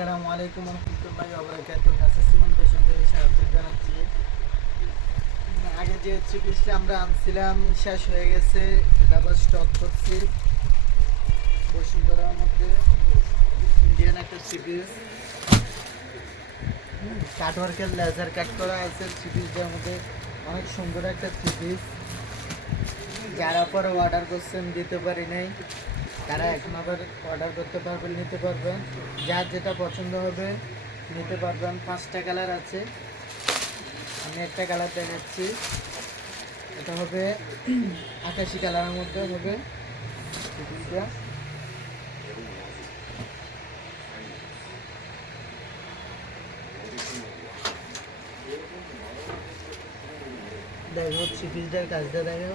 আসসালামু আলাইকুম রহমতুল্লাহি ওয়া বারাকাতুহু। নাসার সিমন ফ্যাশন থেকে স্বাগত জানাচ্ছি। আগে যে থ্রি পিসটা আমরা আনছিলাম শেষ হয়ে গেছে, এটা আবার স্টক করছি। বসুন্ধরার মধ্যে ইন্ডিয়ান একটা থ্রি পিস, কাটওয়ার্কের লেজার কাট করা আছে। থ্রি পিসটার মধ্যে অনেক সুন্দর একটা থ্রি পিস। যারা পরে অর্ডার করছেন দিতে পারি নাই, তারা এখন আবার অর্ডার করতে পারবেন, নিতে পারবেন। যার যেটা পছন্দ হবে নিতে পারবেন। 5টা কালার আছে, আমি একটা কালার দেখাচ্ছি। এটা হবে আকাশি কালারের মধ্যে হবে থ্রি দেখো, থ্রি পিসটার কাজটা দেখো।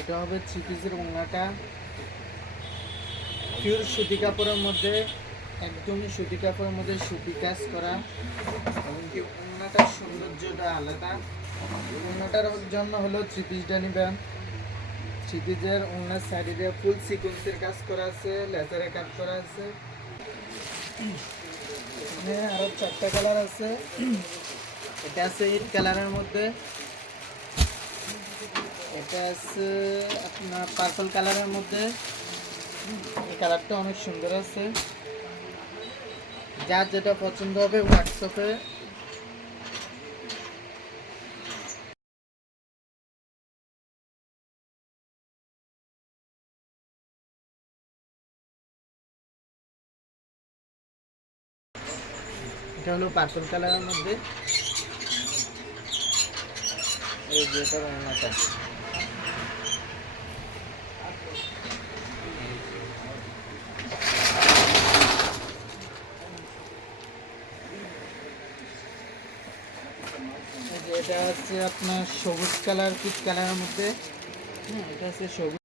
এটা হবে থ্রি পিসের ওড়নাটা পিওর সুতি কাপড়ের মধ্যে, একদমই সুতি কাপড়ের মধ্যে সুতি কাজ করা, এবং কি ওড়নাটার সৌন্দর্যটা আলাদা। ওড়নাটার জন্য হলো থ্রি পিসটা নিবেন। থ্রি পিসের ওড়নার সাইডে ফুল সিকোয়েন্সের কাজ করা আছে, লেজারে কাজ করা আছে। এখানে আরো 4টা কালার আছে। এটা আছে ইট কালারের মধ্যে, এটা আছে আপনার পার্পল কালারের মধ্যে। এই কালারটা অনেক সুন্দর আছে। যার যেটা পছন্দ হবে হোয়াটসঅ্যাপে এটা হলো পার্পল কালারের মধ্যে। এই যে এটা ওড়নাটা, এটা হচ্ছে আপনার সবুজ কালার, পিচ কালারের মধ্যে। এটা হচ্ছে সবুজ।